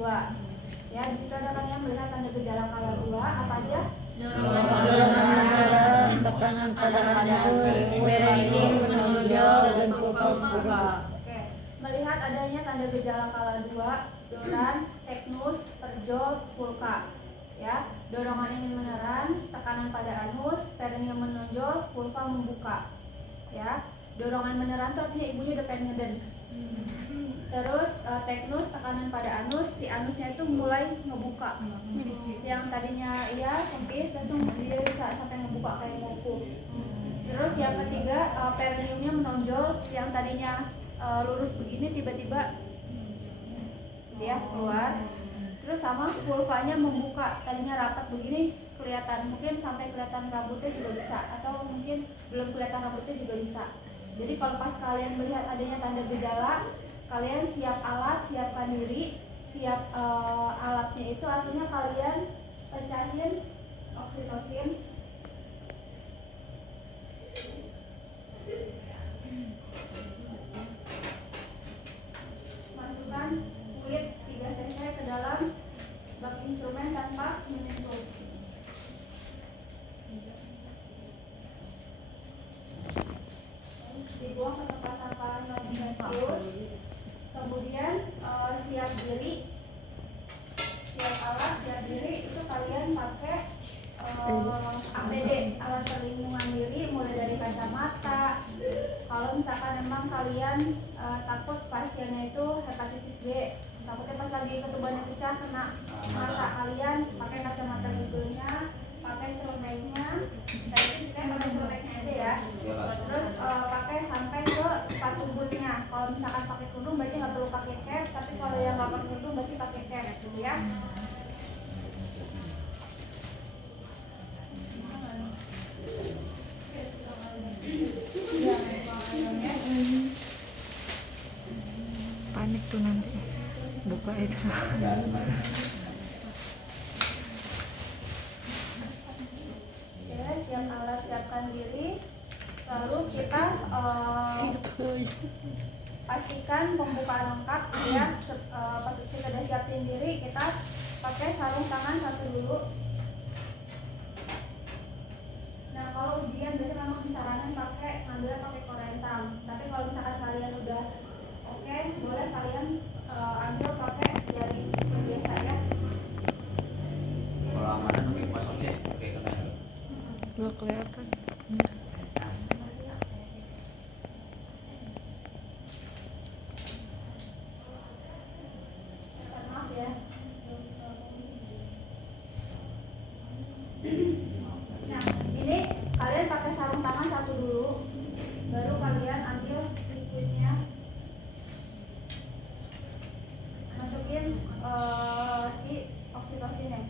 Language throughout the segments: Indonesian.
2. Ya, di situ ada kan yang melihat tanda gejala kala 2 apa aja? Dorongan, tekanan pada anus, perineum menonjol dan pulpa membuka. Oke, melihat adanya tanda gejala kala 2, doran, teknus, perjol, pulka. Ya, dorongan ingin meneran, tekanan pada anus, perineum menonjol, pulpa membuka. Ya, dorongan meneran itu artinya ibunya udah pengen ngeden. Terus teknus, tekanan pada anus, si anusnya itu mulai ngebuka. Yang tadinya ya sempit, langsung dia bisa sampai ngebuka kayak mopu. Terus yang ketiga perineumnya menonjol, yang tadinya lurus begini tiba-tiba dia keluar. Terus sama vulvanya membuka, tadinya rapat begini kelihatan, mungkin sampai kelihatan rambutnya juga bisa, atau mungkin belum kelihatan rambutnya juga bisa. Jadi kalau pas kalian melihat adanya tanda gejala, kalian siap alat, siapkan diri. Siap alatnya itu artinya kalian pecahin oksitosin, masukkan fluid 3 cc ke dalam bak instrumen tanpa menyentuh. Dibuang ke tempat sampah non-infeksius. Kemudian siap diri, siap alat, siap diri itu kalian pakai APD, alat perlindungan diri, mulai dari kacamata. Kalau misalkan memang kalian takut pasiennya itu hepatitis B, takutnya pas lagi ketubannya pecah kena mata kalian, pakai kacamata Google-nya, pakai celemeknya. Tadi itu kita pakai celemeknya aja ya. Terus pakai sampai ke sepatu bootnya. Kalau misalkan pakai kerudung berarti nggak perlu pakai cap, tapi kalau yang nggak pakai kerudung berarti pakai cap gitu ya. Panik tuh nanti buka itu. Oke, siap alat, siapkan diri. Lalu kita pastikan pembukaan lengkap ya. Pas kita udah siapin diri, kita pakai sarung tangan satu dulu. Nah, kalau ujian biasanya memang disarankan ngambilnya pakai korentam. Tapi kalau misalkan kalian udah oke, boleh kalian ambil pakai jari yang biasa ya. Kalau amanan pakai pas ojek pakai kena. Gak kelihatan. Maaf ya. Nah, ini kalian pakai sarung tangan satu dulu, baru kalian ambil siswitnya, masukin si oksitosinnya.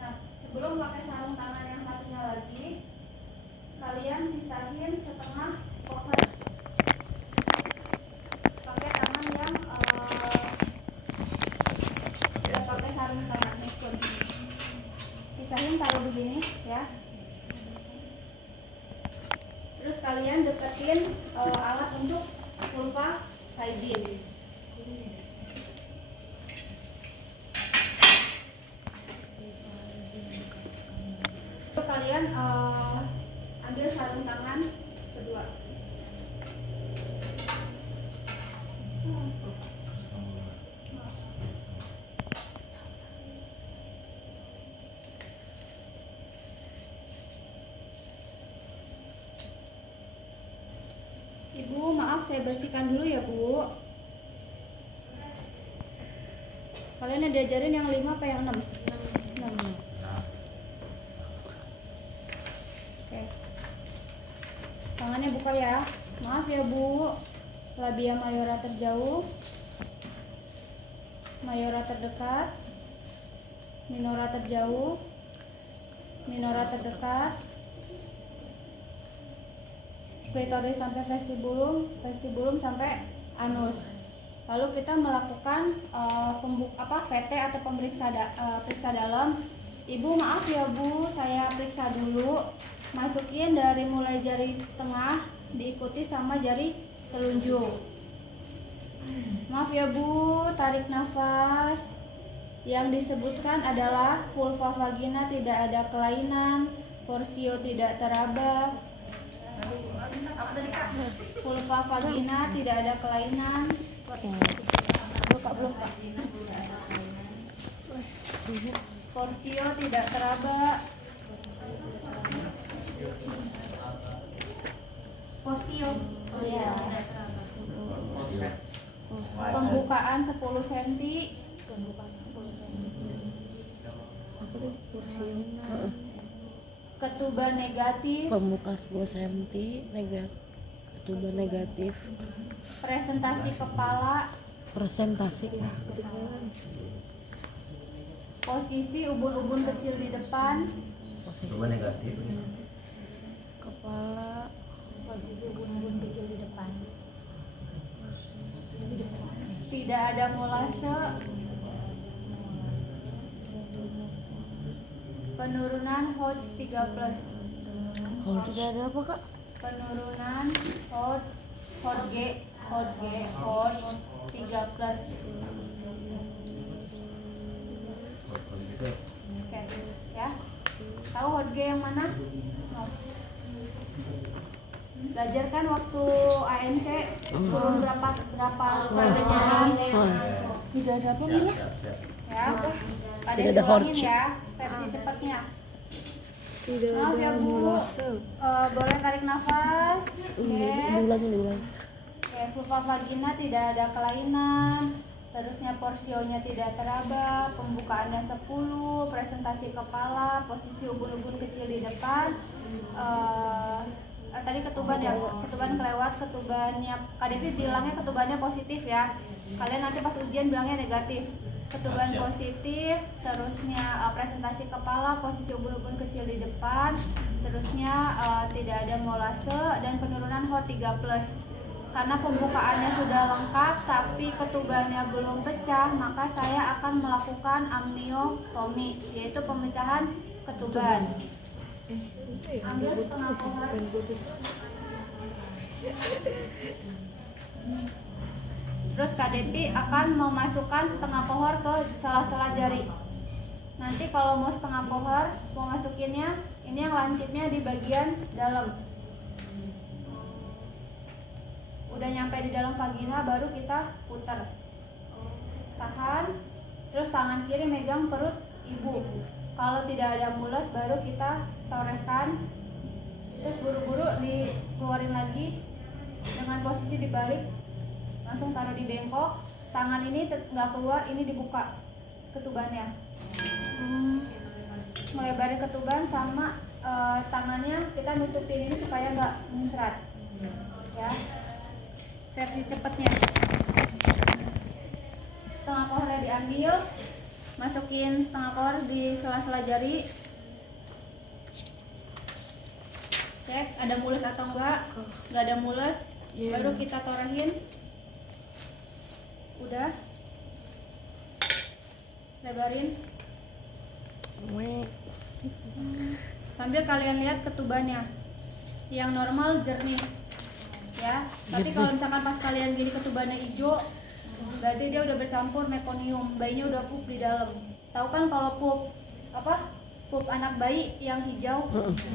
Nah, sebelum pakai sarung tangan yang satunya lagi, kalian pisahin setengah cover. Pakai tangan yang udah pakai sarung tangan pun. Pisahin, taruh begini ya. Terus kalian deketin alat untuk vulva hygiene. Lalu kalian ambil sarung tangan kedua. Ibu, maaf saya bersihkan dulu ya Bu. Kalian diajarin yang 5 apa yang 6? 6. Oke. Tangannya buka ya. Maaf ya Bu. Labia mayora terjauh, mayora terdekat, minora terjauh, minora terdekat, klitoris sampai vestibulum, vestibulum sampai anus. Lalu kita melakukan VT atau periksa dalam. Ibu maaf ya Bu, saya periksa dulu. Masukin dari mulai jari tengah diikuti sama jari telunjuk. Maaf ya Bu, tarik nafas. Yang disebutkan adalah vulva vagina tidak ada kelainan, porsio tidak teraba. Vulva vagina tidak ada kelainan. Porsio tidak teraba. Porsio. Oh iya. Pembukaan 10 cm. Ketuban negatif. Pembuka 10 cm ketuban negatif. Presentasi kepala. Presentasi Posisi ubun-ubun kecil di depan. Coba negatif. kepala. Posisi ubun-ubun kecil di depan. Tidak ada molase. Penurunan Hodge 3+. Tidak ada apa Kak? Penurunan Hodge 3+. Oke, ya. Tahu Hodge yang mana? No. Belajar kan waktu ANC turun berapa pelajaran? Tidak ada apa Mia? Ya. Ada Tidak ada diulangin Hodge. ya versi cepatnya. Tidak Maaf ya Bu, boleh tarik nafas. Oke. Diulangi. Oke, vulva vagina tidak ada kelainan. Terusnya porsionya tidak teraba, pembukaannya 10, presentasi kepala, posisi ubun-ubun kecil di depan. Tadi ketuban ya, ketuban kelewat, ketubannya Kak Devi bilangnya ketubannya positif ya. Kalian nanti pas ujian bilangnya negatif. Ketuban positif, terusnya presentasi kepala, posisi ubun-ubun kecil di depan, terusnya tidak ada molase dan penurunan HO 3+. Karena pembukaannya sudah lengkap tapi ketubannya belum pecah, maka saya akan melakukan amniotomi, yaitu pemecahan ketuban. Ambil setengah pohon. Terus Kak Devi akan memasukkan setengah kohor ke sela-sela jari. Nanti kalau mau setengah kohor, mau masukinnya, ini yang lancipnya di bagian dalam. Udah nyampe di dalam vagina, baru kita putar. Tahan, terus tangan kiri megang perut ibu. Kalau tidak ada mules, baru kita torehkan. Terus buru-buru dikeluarin lagi dengan posisi dibalik. Langsung taruh di bengkok, tangan ini nggak keluar, ini dibuka ketubannya. Melebarin ketuban sama tangannya kita nutupin ini supaya nggak muncrat. Ya, versi cepatnya. Setengah kohornya diambil, masukin setengah kohor di sela-sela jari. Cek ada mules atau enggak. Nggak ada mules, baru kita torehin. Udah, lebarin. Sambil kalian lihat ketubannya, yang normal jernih, ya. Tapi kalau misalkan pas kalian gini ketubannya hijau, berarti dia udah bercampur mekonium, bayinya udah pup di dalam. Tahu kan kalau pup anak bayi yang hijau.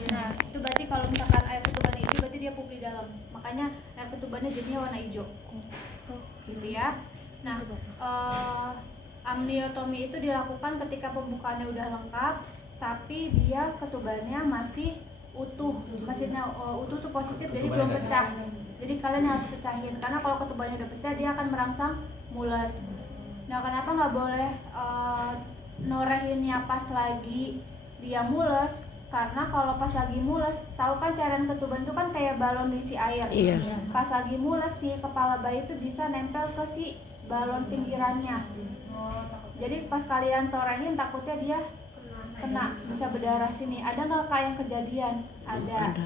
Nah, itu berarti kalau misalkan air ketubannya hijau, berarti dia pup di dalam. Makanya air ketubannya jadinya warna hijau, gitu ya. Nah, amniotomi itu dilakukan ketika pembukaannya udah lengkap, tapi dia ketubannya masih utuh. Maksudnya utuh tuh positif, jadi belum pecah. Jadi kalian harus pecahin, karena kalau ketubannya udah pecah, dia akan merangsang mules. Nah, kenapa nggak boleh norehinnya pas lagi dia mules? Karena kalau pas lagi mules, tahu kan cairan ketuban itu kan kayak balon diisi air. Iya. Pas lagi mules, si kepala bayi itu bisa nempel ke si balon pinggirannya. Jadi pas kalian torehin, takutnya dia kena, bisa berdarah sini. Ada nggak Kak yang kejadian? Ada.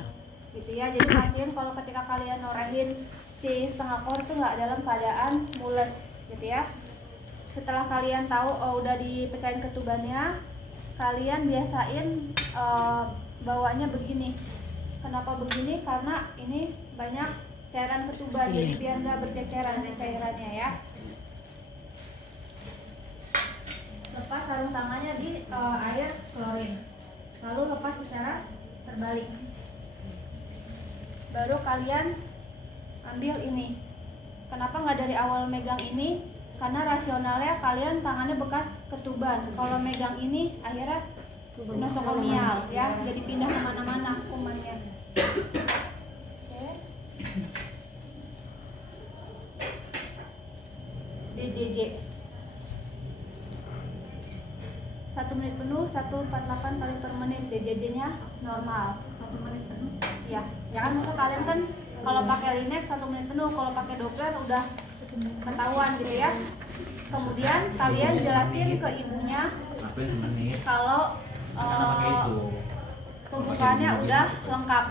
Gitu ya. Jadi pasien kalau ketika kalian norehin si setengah kohor itu nggak dalam keadaan mules. gitu ya. Setelah kalian tahu udah dipecahin ketubannya, kalian biasain bawanya begini. Kenapa begini? Karena ini banyak cairan ketuban, jadi biar nggak berceceran cairannya ya. Lepas sarung tangannya di air klorin, lalu lepas secara terbalik. Baru kalian ambil ini. Kenapa nggak dari awal megang ini? Karena rasionalnya kalian tangannya bekas ketuban. Kalau megang ini akhirnya nosokomial ya, jadi pindah kemana-mana kumannya. Oke. DJJ 1 menit penuh 148 kali per menit. DJJ nya normal 1 menit penuh ya. Ya kan maka kalian kan kalau pakai Linex 1 menit penuh, kalau pakai Doppler udah ketahuan gitu ya. Kemudian kalian jelasin ke ibunya kalau pembukaannya udah lengkap.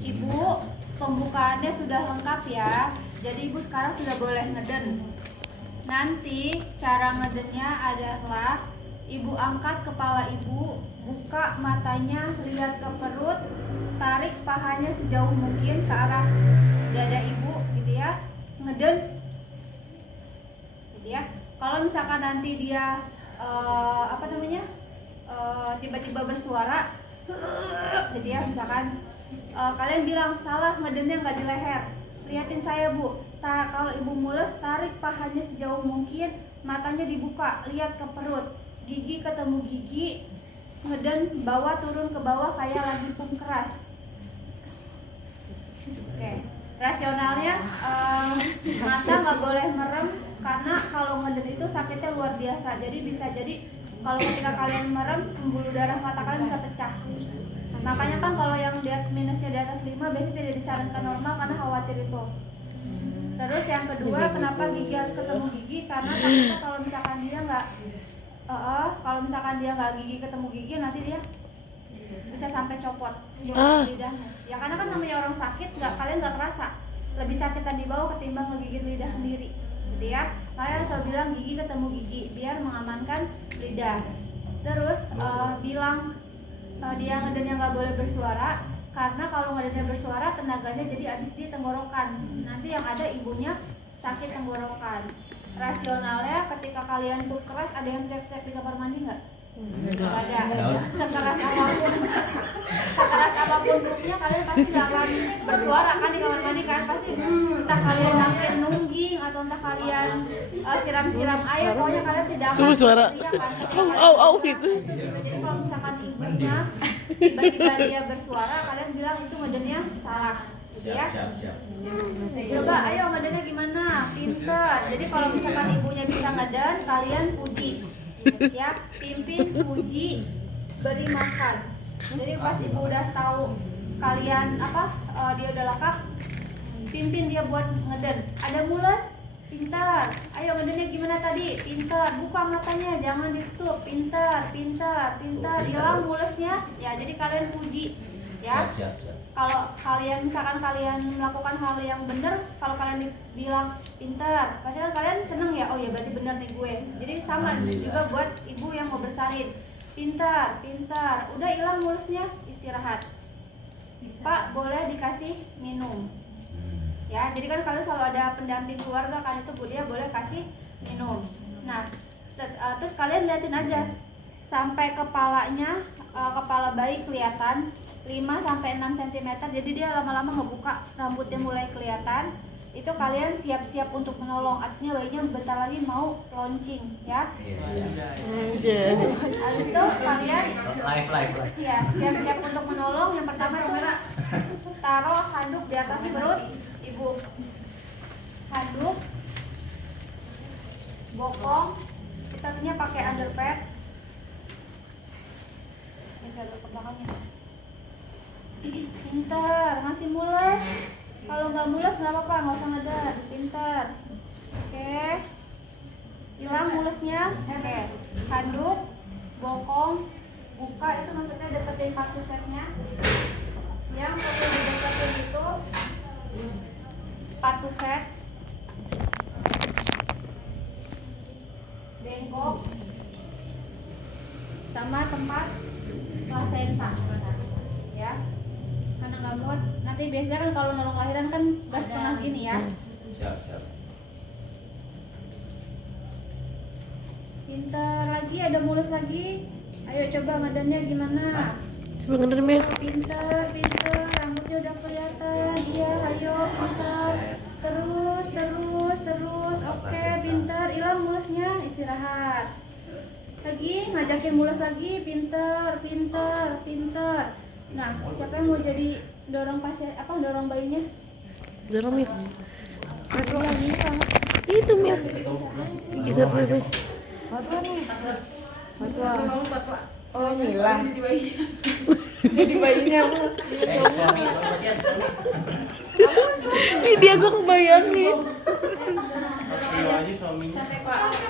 Ibu, pembukaannya sudah lengkap ya. Jadi ibu sekarang sudah boleh ngeden. Nanti cara ngedennya adalah ibu angkat kepala ibu, buka matanya, lihat ke perut, tarik pahanya sejauh mungkin ke arah dada ibu gitu ya. Ngeden gitu ya. Kalau misalkan nanti dia tiba-tiba bersuara gitu ya, misalkan kalian bilang salah, ngedennya nggak di leher, liatin saya bu. Kalau ibu mules, tarik pahanya sejauh mungkin, matanya dibuka, lihat ke perut, gigi ketemu gigi, ngeden bawah turun ke bawah kayak lagi pum keras. Oke. Rasionalnya mata nggak boleh merem, karena kalau ngeden itu sakitnya luar biasa. Jadi bisa jadi kalau ketika kalian merem, pembuluh darah mata kalian bisa pecah. Makanya kan kalau yang minusnya di atas 5 biasanya tidak disarankan normal karena khawatir itu. Terus yang kedua, kenapa gigi harus ketemu gigi? Karena takutnya kalau misalkan dia nggak gigi ketemu gigi, nanti dia bisa sampai copot lidahnya. Ya karena kan namanya orang sakit, kalian nggak kerasa. Lebih sakitan di bawah ketimbang ngegigit lidah sendiri, gitu ya. Makanya selalu bilang gigi ketemu gigi biar mengamankan lidah. Terus bilang dia ngedennya nggak boleh bersuara, karena kalau ngedennya bersuara tenaganya jadi habis di tenggorokan. Nanti yang ada ibunya sakit tenggorokan. Rasionalnya ketika kalian pup keras, ada yang teriak-teriak di kamar mandi nggak? Nggak ada. Sekeras apapun pupnya kalian pasti nggak akan bersuara kan di kamar mandi kan. Pasti entah kalian hampir nungging atau entah kalian siram-siram air, pokoknya kalian tidak akan bersuara kan gitu. Jadi kalau misalkan ibunya tiba-tiba dia bersuara, kalian bilang itu ngedennya salah gitu ya. Coba ayo ngedennya gimana? Pinter. Jadi kalau misalkan ibunya bisa ngeden, kalian puji ya, pimpin, puji, beri makan. Jadi pas ibu udah tahu kalian dia udah lengkap, pimpin dia buat ngeden. Ada mules, pintar. Ayo ngedennya gimana tadi? Pintar. Buka matanya, jangan ditutup. Pintar. Hilang mulesnya. Ya, jadi kalian puji ya. Kalau kalian misalkan kalian melakukan hal yang benar, kalau kalian bilang pintar, pasti kan kalian seneng ya. Oh ya berarti benar nih gue. Jadi sama juga buat ibu yang mau bersalin. Pintar. Udah hilang mulesnya, istirahat. Pak boleh dikasih minum. Ya, jadi kan kalian selalu ada pendamping keluarga kan, itu Bu dia boleh kasih minum. Nah, terus kalian liatin aja sampai kepalanya, kepala bayi kelihatan 5-6 cm. Jadi dia lama-lama ngebuka, rambutnya mulai kelihatan. Itu kalian siap-siap untuk menolong. Artinya bayinya bentar lagi mau launching ya. Habis itu kalian ya siap-siap untuk menolong. Yang pertama itu taruh handuk di atas perut ibu. Handuk, bokong, kita pakai underpad. Ini agak ke belakangnya. Pintar, masih mules. Kalau nggak mules nggak apa-apa, nggak usah ngeden. Pintar. Oke. Hilang mulesnya. Oke. Handuk, bokong, buka, itu maksudnya deketin kartu setnya. Yang perlu dideketin itu kartu set. bengkok sama tempat plasenta ya, karena nggak muat. Nanti biasanya kan kalau nolong lahiran kan gas setengah gini ya. Siap. Pintar lagi, ada mulus lagi. Ayo coba ngadannya gimana? Coba ngedengerin Mir. Pintar, rambutnya udah kelihatan. Iya, ayo pintar. Terus. Oke, pintar. Hilang mulusnya, istirahat. Lagi, ngajakin mulus lagi. Pintar. Nah, siapa yang mau jadi dorong pasien dorong bayinya? Dorong Mir. Itu Mir. Kita bebe. Fatwa nih. Fatwa. Oh, Mila. Jadi bayinya apa? Ini dia gue kebayangin.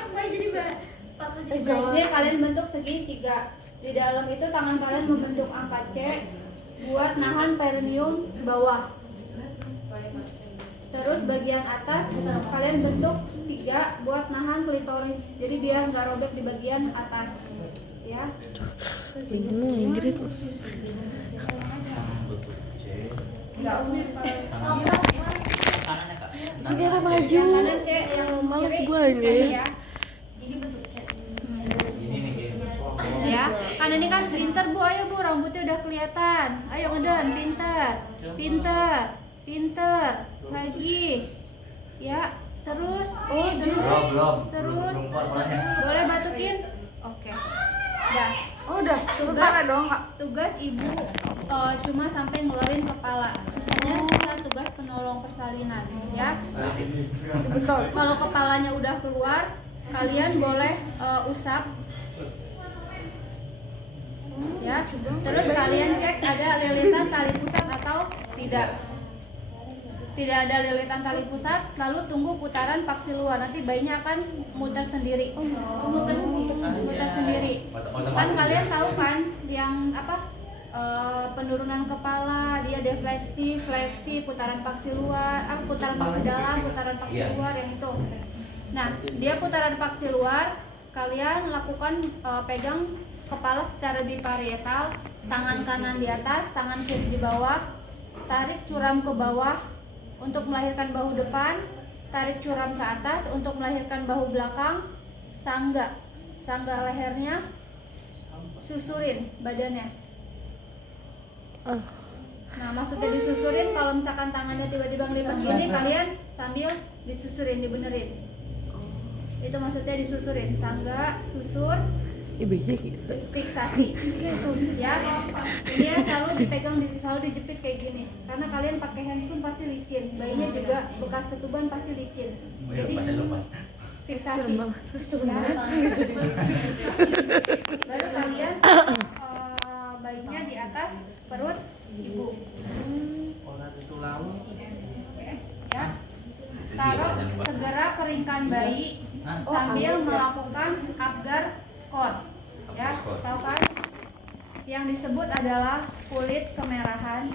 Sampai jadi kalian bentuk segitiga. Di dalam itu tangan kalian membentuk angka C buat nahan perineum bawah. Terus bagian atas kalian bentuk 3 buat nahan klitoris. Jadi biar nggak robek di bagian atas. Ya. Bingung Ingrid. Ini apa maju? Yang kanan C, yang Males kiri gua aja. ini ya. Ini bentuk C. Ya, kan ini kan pinter Bu, ayo Bu, rambutnya udah kelihatan. Ayo ngeden, pinter. Lagi. Ya, terus. Terus. Boleh batukin? Oke. Udah. Oh, udah. Kepala dong, Kak. Tugas ibu cuma sampai ngeluarin kepala. Sisanya tugas penolong persalinan, ya. Betul. Kalau kepalanya udah keluar, kalian boleh usap. Ya. Terus kalian cek ada lilitan tali pusat atau tidak. Tidak ada lilitan tali pusat, lalu tunggu putaran paksi luar. Nanti bayinya akan muter sendiri. Muter sendiri. Kan kalian tahu kan yang penurunan kepala, dia defleksi, fleksi, putaran paksi luar, putaran paksi dalam, putaran paksi luar yang itu. Nah, dia putaran paksi luar, kalian lakukan pegang kepala secara biparietal, tangan kanan di atas, tangan kiri di bawah, tarik curam ke bawah untuk melahirkan bahu depan, tarik curam ke atas untuk melahirkan bahu belakang, sangga lehernya, susurin badannya. Nah, maksudnya disusurin kalau misalkan tangannya tiba-tiba ngelipat gini, kalian sambil disusurin, dibenerin. Itu maksudnya disusurin, sangga, susur, fiksasi. Ya, dia selalu dipegang, selalu dijepit kayak gini. Karena kalian pakai handscoon pasti licin, bayinya juga bekas ketuban pasti licin. Jadi fiksasi. Ya. Lalu kalian bayinya di atas perut ibu. Ya. Taruh, segera keringkan bayi sambil melakukan Apgar skor. Ya, tahu kan? Yang disebut adalah kulit kemerahan.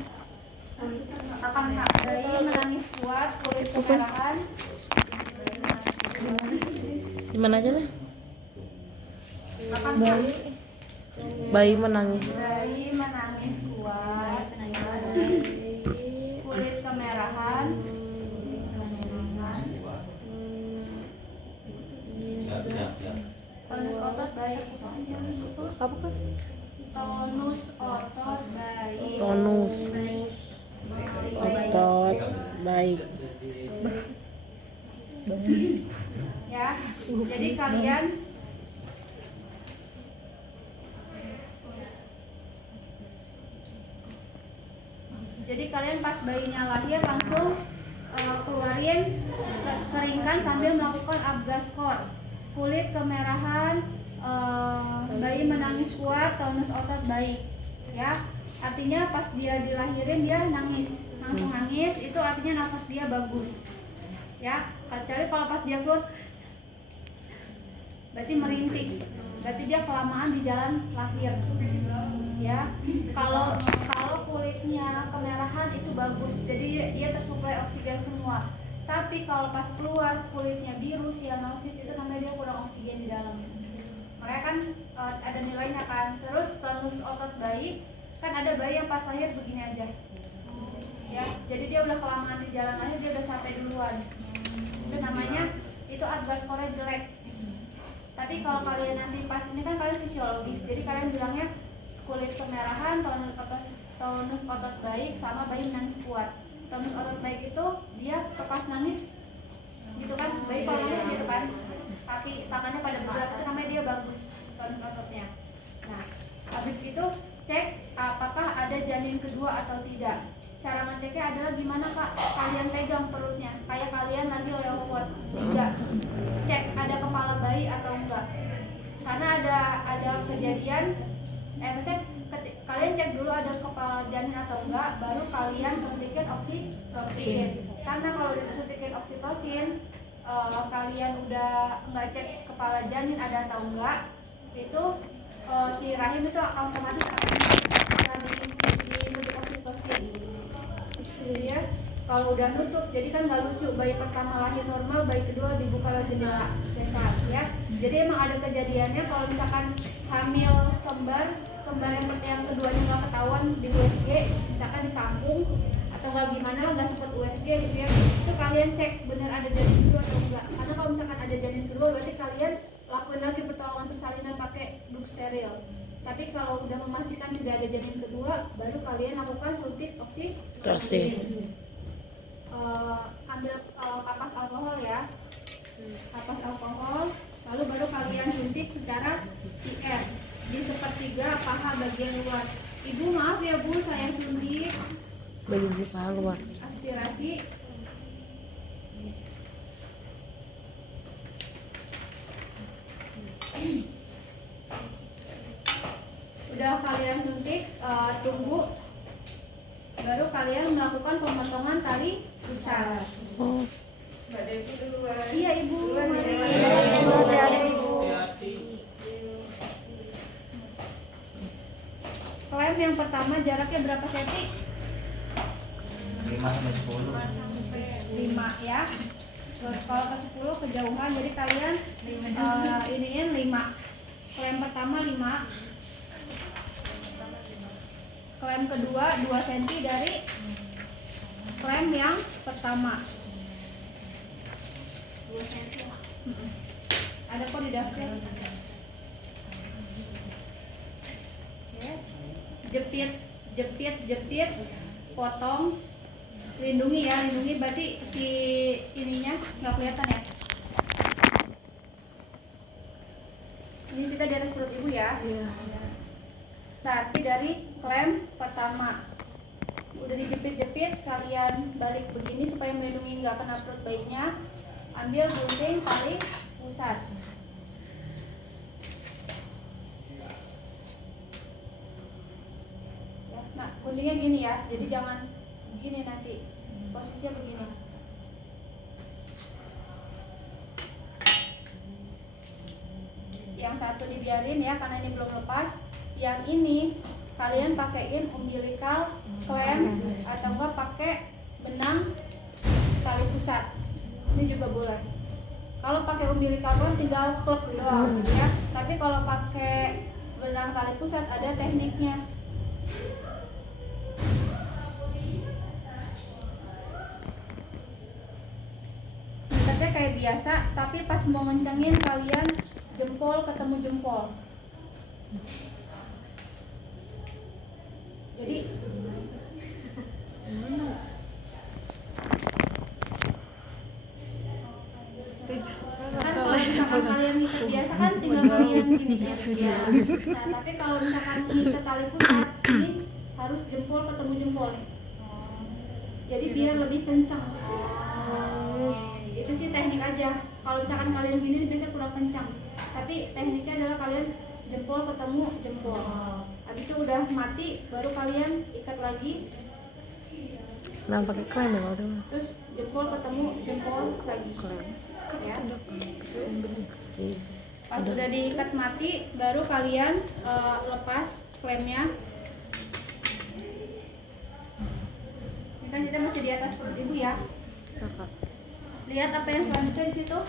Bayi menangis kuat, kulit kemerahan. Gimana aja lah? Bayi menangis. Bayi menangis kuat, kulit kemerahan. Tonus otot baik. Apa kan? Tonus otot baik. Tonus otot baik. Ya, jadi kalian pas bayinya lahir langsung keluarin, keringkan sambil melakukan Apgar skor. Kulit kemerahan, bayi menangis kuat, tonus otot baik. Ya, artinya pas dia dilahirin dia nangis, langsung nangis, itu artinya nafas dia bagus. Ya, kecuali kalau pas dia keluar berarti merintih, berarti dia kelamaan di jalan lahir. Ya, kalau kulitnya kemerahan itu bagus, jadi dia tersuplai oksigen semua. Tapi kalau pas keluar kulitnya biru, sianosis, itu namanya dia kurang oksigen di dalam. ya kan. Terus tonus otot bayi, kan ada bayi yang pas lahir begini aja. Ya, jadi dia udah kelamaan di jalan lahir, dia udah capek duluan. Itu namanya itu Apgar skornya jelek. Tapi kalau kalian nanti pas ini kan kalian fisiologis, jadi kalian bilangnya kulit kemerahan, tonus otot baik, sama bayi menangis kuat. Tonus otot baik itu dia pas nangis gitu kan, bayi kalau nangis gitu kan, tapi tangannya pada bergerak, itu namanya dia bagus tonus ototnya. Nah, habis itu cek apakah ada janin kedua atau tidak. Cara ngeceknya adalah gimana Kak? Kalian pegang perutnya, kayak kalian lagi leopard 3. Cek ada kepala bayi atau enggak. Karena ada kejadian, maksudnya kalian cek dulu ada kepala janin atau enggak, baru kalian suntikin oksitosin. Karena kalau disuntikin oksitosin, kalian udah enggak cek kepala janin ada atau enggak, itu si rahim itu otomatis akan disuntik oksitosin. Ya, kalau udah nutup, jadi kan nggak lucu, bayi pertama lahir normal, bayi kedua dibuka lewat jendela sesar ya. Jadi emang ada kejadiannya kalau misalkan hamil kembar yang keduanya nggak ketahuan di USG, misalkan di kampung atau nggak gimana lah, nggak sempet USG gitu ya, itu kalian cek bener ada janin kedua atau enggak. Karena kalau misalkan ada janin kedua, berarti kalian lakuin lagi pertolongan persalinan pakai duk steril. Tapi kalau udah memastikan tidak ada janin kedua, baru kalian lakukan suntik oksitosin. Ambil kapas alkohol ya, kapas alkohol, lalu baru kalian suntik secara IR di sepertiga paha bagian luar. Ibu maaf ya Bu, saya suntik bagian paha luar. aspirasi. Udah kalian suntik, tunggu, baru kalian melakukan pemotongan tali pusar. Oh. Iya Ibu. Klem yang pertama jaraknya berapa senti? 5 sampai 10. 5 ya. Kalau ke 10 kejauhan, jadi kalian iniin 5. Klem pertama 5. Klem kedua 2 cm dari klem yang pertama. 2 cm. Ada kok di daftar. Jepit, potong, lindungi ya, lindungi berarti si ininya nggak kelihatan ya. Ini kita di atas perut ibu ya. Iya. Tapi dari klem pertama udah dijepit-jepit, kalian balik begini supaya melindungi nggak kena perut bayinya. Ambil gunting tali pusat. Ya, nah guntingnya gini ya, jadi jangan gini, nanti posisinya begini. Yang satu dibiarin ya, karena ini belum lepas. Yang ini kalian pakaiin umbilical clamp atau enggak pakai benang tali pusat. Ini juga boleh. Kalau pakai umbilical clamp tinggal klep doang ya. Tapi kalau pakai benang tali pusat ada tekniknya. Ngikatnya kayak biasa, tapi pas mau ngencengin kalian jempol ketemu jempol. Jadi kan kalau misalkan kalian ngikat biasa kan tinggal kalian gini ya. Nah tapi kalau misalkan ngikat tali pusat ini harus jempol ketemu jempol nih. Jadi biar lebih kencang. Itu sih teknik aja. Kalau misalkan kalian gini biasanya kurang kencang. Tapi tekniknya adalah kalian jempol ketemu jempol. Habis itu udah mati, baru kalian ikat lagi. Nah, pakai klem ya udah. Terus jempol ketemu jempol lagi. Klem. Ya. Pas udah diikat mati, baru kalian lepas klemnya. Ini kan kita masih di atas perut ibu ya. Lihat apa yang selanjutnya di situ.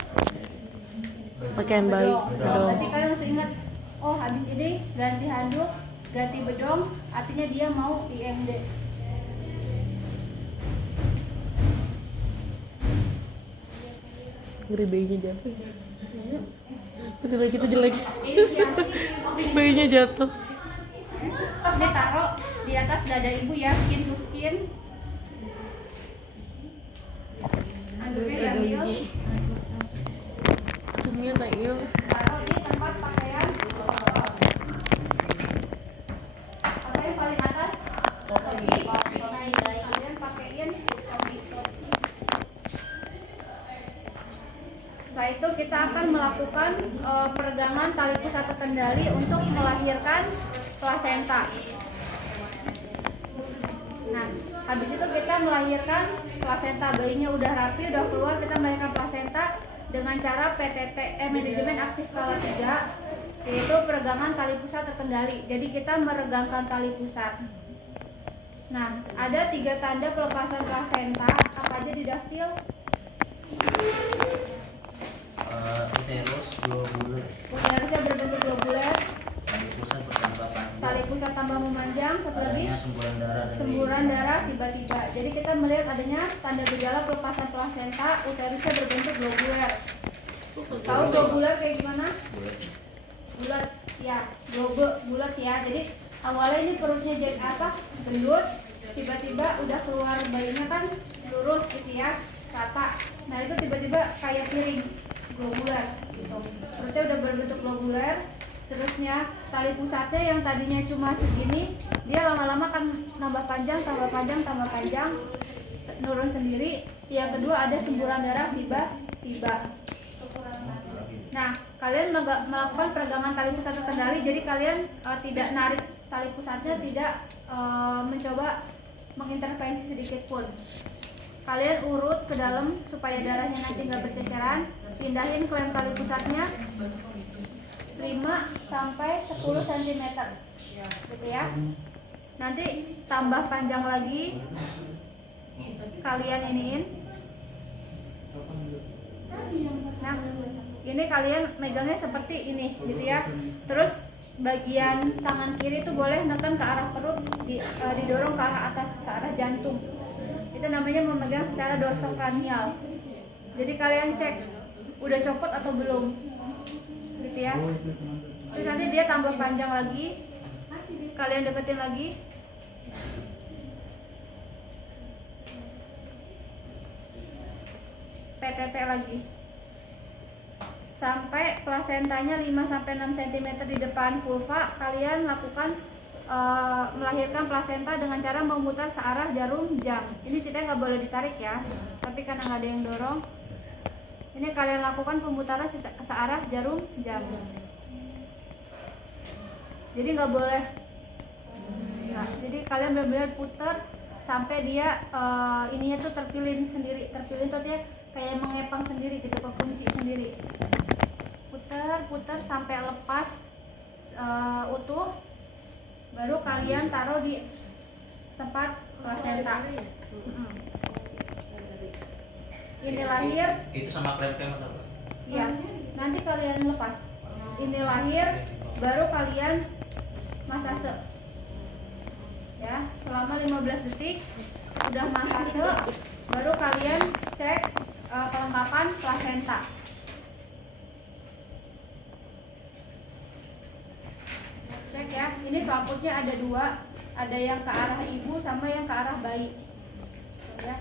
Pakaian bayi. Bedong. Berarti kalian mesti ingat oh habis ini ganti handuk, ganti bedong, artinya dia mau IMD. Ngeri bayinya jatuh. Bener lagi tuh jelek. Inisiasi Bayinya jatuh. terus ditaruh di atas dada ibu ya, skin to skin. Handuknya diambil, Cumil Nail. taruh di tempat pakaian. Pakaian paling atas topi, kalian pakein topi. Setelah itu kita akan melakukan peregangan tali pusat terkendali untuk melahirkan plasenta. Nah, habis itu kita melahirkan plasenta, bayinya udah rapi, udah keluar, kita melahirkan plasenta dengan cara PTT, manajemen aktif skala 3, yaitu peregangan tali pusat terkendali. Jadi kita meregangkan tali pusat. Nah, ada 3 tanda pelepasan plasenta, apa aja di daftil? Uterus globular, Uterusnya berbentuk globuler, tali pusat bertambah panjang, tali pusat tambah memanjang, satu lagi adanya semburan darah dan semburan darah tiba-tiba. Jadi kita melihat adanya tanda gejala pelepasan plasenta, uterusnya berbentuk globuler. Tahu globuler kayak gimana? bulat. Bulat, ya, globe bulat ya. Jadi awalnya ini perutnya jadi apa? Gendut, tiba-tiba udah keluar bayinya kan lurus gitu ya, rata. Nah itu tiba-tiba kayak piring, globuler gitu. Perutnya udah berbentuk globuler. Terusnya tali pusatnya yang tadinya cuma segini, dia lama-lama kan nambah panjang, nurun sendiri. Yang kedua ada semburan darah tiba-tiba. Nah, kalian melakukan peregangan tali pusat terkendali, jadi kalian tidak narik tali pusatnya, tidak mencoba mengintervensi sedikit pun. Kalian urut ke dalam supaya darahnya nanti nggak berceceran. Pindahin klem tali pusatnya 5 sampai 10 cm gitu ya. Nanti tambah panjang lagi, kalian iniin. Nah, ini kalian megangnya seperti ini gitu ya. Terus bagian tangan kiri itu boleh neken ke arah perut, didorong ke arah atas, ke arah jantung. Itu namanya memegang secara dorsokranial. Jadi kalian cek udah copot atau belum gitu ya. Terus nanti dia tambah panjang lagi, kalian deketin lagi. PTT lagi sampai plasentanya 5 sampai 6 cm di depan vulva. Kalian lakukan melahirkan plasenta dengan cara memutar searah jarum jam. Ini ceritanya nggak boleh ditarik ya, tapi karena nggak ada yang dorong, ini kalian lakukan pemutaran searah jarum jam. Jadi nggak boleh. Nah, jadi kalian benar-benar putar sampai dia ininya tuh terpilin sendiri. Terpilin tuh dia kayak mengepang sendiri gitu, kekunci sendiri. Putar sampai lepas utuh. Baru kalian taruh di tempat plasenta. Ini lahir. Itu sama krem-krem atau apa? Ya, nanti kalian lepas. Ini lahir, baru kalian masase. Ya, selama 15 detik udah masase, baru kalian cek kelengkapan plasenta. Cek ya, ini selaputnya ada 2, ada yang ke arah ibu sama yang ke arah bayi. Ya.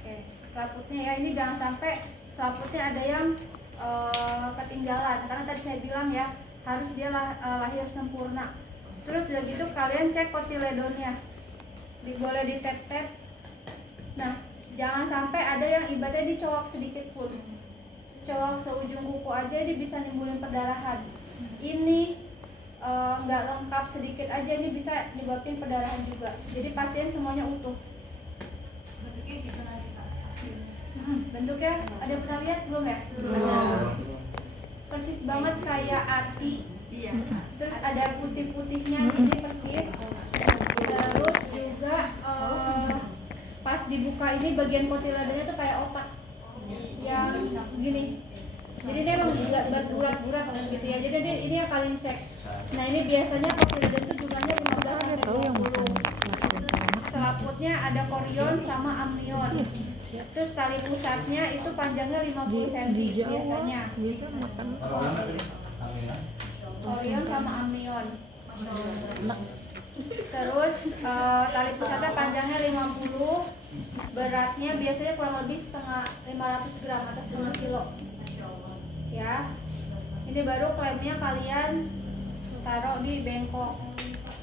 Oke, selaputnya ya, ini jangan sampai selaputnya ada yang ketinggalan, karena tadi saya bilang ya harus dia lahir sempurna. Terus udah gitu kalian cek kotiledonnya, boleh di tap-tap. Nah, jangan sampai ada yang ibaratnya dicowok sedikit pun, cowok seujung kuku aja ini bisa nimbulin perdarahan. Ini nggak lengkap sedikit aja ini bisa nyebabin perdarahan juga. Jadi pasien semuanya utuh. Bentuknya gitu nanti Kak, bentuknya ada yang bisa lihat belum ya? Persis banget kayak ati. Iya. Terus ada putih-putihnya ini persis. Terus juga pas dibuka ini bagian kotiledonnya tuh kayak otak yang gini. Jadi dia emang juga bergurat-gurat gitu ya. Jadi ini yang kalian cek. Nah ini biasanya Poseidon tuh jumlahnya 15 sampai 20. Selaputnya ada korion sama amnion. Terus tali pusatnya itu panjangnya 50 cm biasanya. Bisa makan. Korion sama amnion. Terus tali pusatnya panjangnya 50, beratnya biasanya kurang lebih setengah 500 gram atau 1 kilo. Ya, ini baru klemnya kalian taruh di bengkok.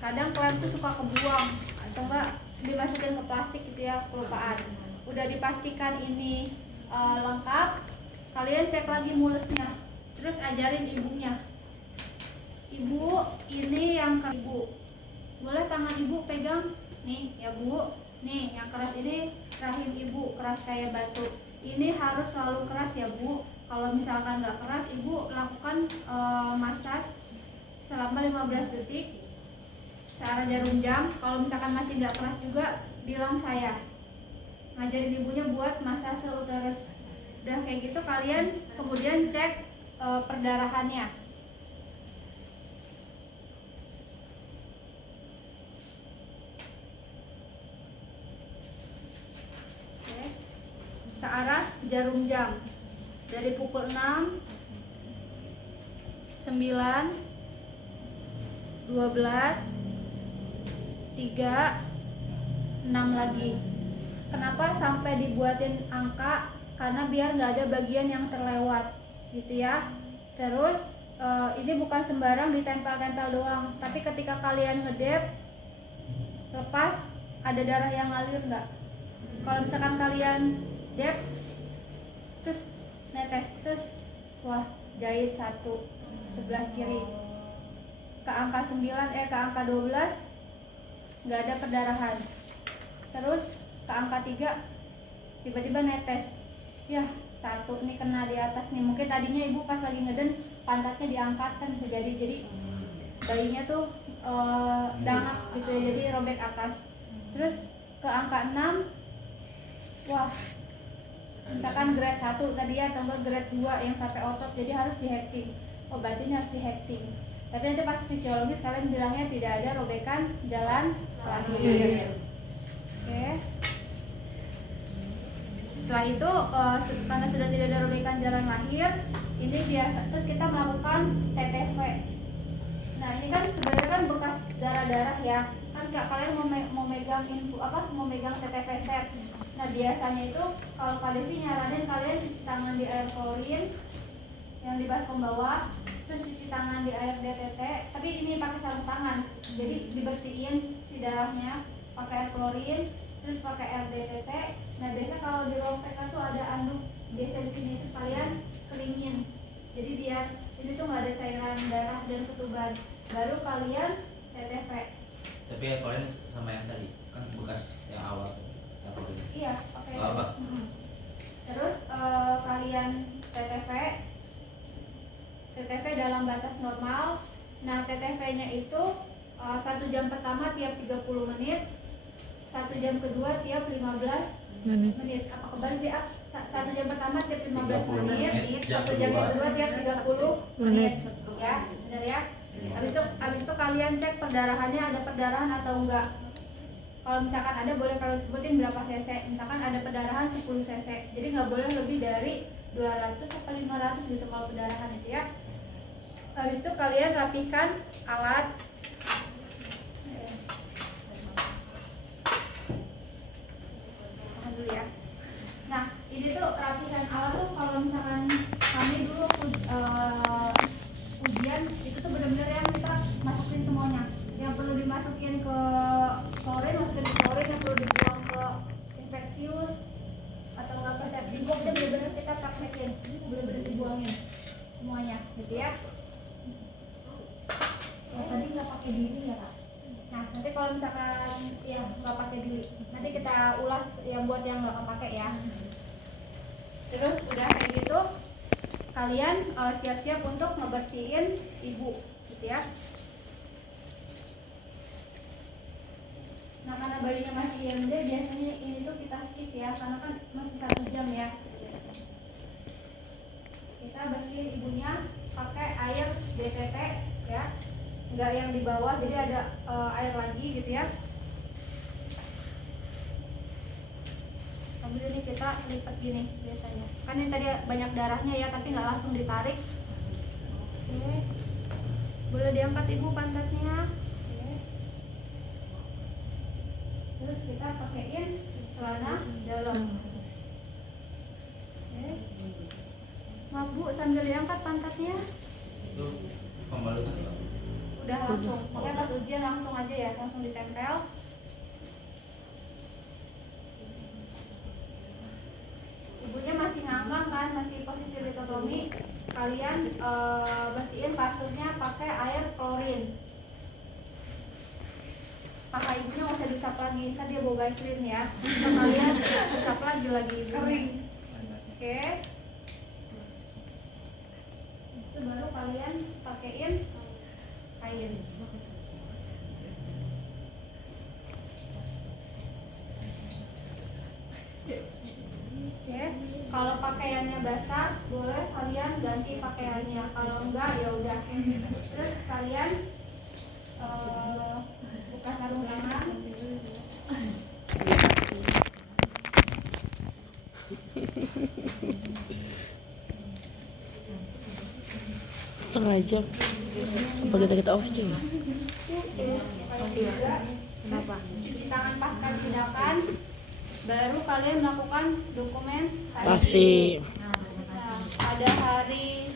Kadang klem tuh suka kebuang atau enggak dimasukin ke plastik gitu ya, kelupaan. Udah dipastikan ini lengkap, kalian cek lagi mulesnya. Terus ajarin ibunya. Ibu, ini yang ibu. Boleh tangan ibu pegang nih ya Bu. Nih yang keras ini rahim ibu, keras kayak batu. Ini harus selalu keras ya Bu. Kalau misalkan nggak keras, ibu lakukan massage selama 15 detik searah jarum jam. Kalau misalkan masih nggak keras juga, bilang saya. Ngajarin ibunya buat massage terus. Udah kayak gitu kalian kemudian cek perdarahannya. Oke. Searah jarum jam. Dari pukul 6, 9, 12, 3, 6 lagi. Kenapa sampai dibuatin angka? Karena biar nggak ada bagian yang terlewat gitu ya. Terus ini bukan sembarang ditempel-tempel doang, tapi ketika kalian ngedep lepas, ada darah yang ngalir nggak? Kalau misalkan kalian dep terus netes, terus wah jahit satu sebelah kiri ke angka 9 ke angka 12 nggak ada perdarahan. Terus ke angka 3 tiba-tiba netes, ya satu nih kena di atas nih. Mungkin tadinya ibu pas lagi ngeden pantatnya diangkat kan, bisa jadi bayinya tuh dangak gitu ya, jadi robek atas. Terus ke angka 6 wah misalkan grade 1 tadi ya, atau enggak grade 2 yang sampai otot, jadi harus di hecting. Obatnya harus di hecting. Tapi nanti pas fisiologis kalian bilangnya tidak ada robekan jalan lahir. Oke. Setelah itu karena sudah tidak ada robekan jalan lahir, ini biasa terus kita melakukan TTV. Nah ini kan sebenarnya kan bekas darah-darah ya, kan kalian mau megang info apa, mau megang TTV set. Nah biasanya itu kalau Kak Devi nyaranin kalian cuci tangan di air klorin yang di baskom bawah, terus cuci tangan di air DTT, tapi ini pakai sarung tangan, jadi dibersihin si darahnya pakai air klorin, terus pakai air DTT. Nah biasa kalau di ruang PK tuh ada anduk biasa di sini, terus kalian kelingin, jadi biar ini tuh nggak ada cairan darah dan ketuban, baru kalian TTV. Tapi ya kalian sama yang tadi kan bekas yang awal. Iya, pakai. Apa? Terus kalian TTV dalam batas normal. Nah, TTV-nya itu 1 jam pertama tiap 30 menit, 1 jam kedua tiap 15 menit. Apa kebalik ya? 1 jam pertama tiap 15 menit, 1 jam kedua tiap 30 menit. Ya, benar ya? Habis itu kalian cek perdarahannya, ada perdarahan atau enggak. Kalau misalkan ada, boleh kalian sebutin berapa cc. Misalkan ada perdarahan 10 cc, jadi nggak boleh lebih dari 200 sampai 500 gitu kalau perdarahan itu ya. Habis itu kalian rapihkan alat. Tahan dulu ya. Nah ini tuh rapihan alat tuh kalau misalkan kami dulu ujian itu tuh benar-benar yang kita masukin semuanya. Yang perlu dimasukin ke klorin, masukin ke klorin, yang perlu dibuang ke infeksius atau enggak ke septic box, dia benar-benar kita praktekin, benar-benar dibuangin semuanya gitu ya. Tadi nggak pakai diri ya Kak. Nah nanti kalau misalkan yang nggak pakai diri, nanti kita ulas yang buat yang nggak pakai ya. Terus udah kayak gitu kalian siap-siap untuk ngebersihin ibu gitu ya. Nah karena bayinya masih IMD, biasanya ini tuh kita skip ya, karena kan masih 1 jam ya. nggak yang di bawah, jadi ada air lagi gitu ya. Sambil ini kita lipat gini biasanya. Kan ini tadi banyak darahnya ya, tapi nggak langsung ditarik. Oke. Boleh diangkat ibu pantatnya. Oke. Terus kita pakaiin celana dalam. Oke. Maaf bu, sambil diangkat pantatnya. Itu pembalutan Pak. Udah langsung, makanya pas ujian langsung aja ya, langsung ditempel. Ibunya masih ngangkang kan, masih posisi litotomi. Kalian bersihin kasurnya pakai air klorin. Kakak ibunya nggak usah disap lagi, kan dia bawa clean ya. Kalian disap lagi ibunya. Oke. Itu baru kalian pakein kain. Oke, kalau pakaiannya basah boleh kalian ganti pakaiannya, kalau enggak ya udah. Terus kalian buka sarung tangan. Setengah jam. Apa kita off sih? Kenapa? Cuci tangan pasca tindakan, baru kalian melakukan dokumentasi. Pasti. Nah, ada hari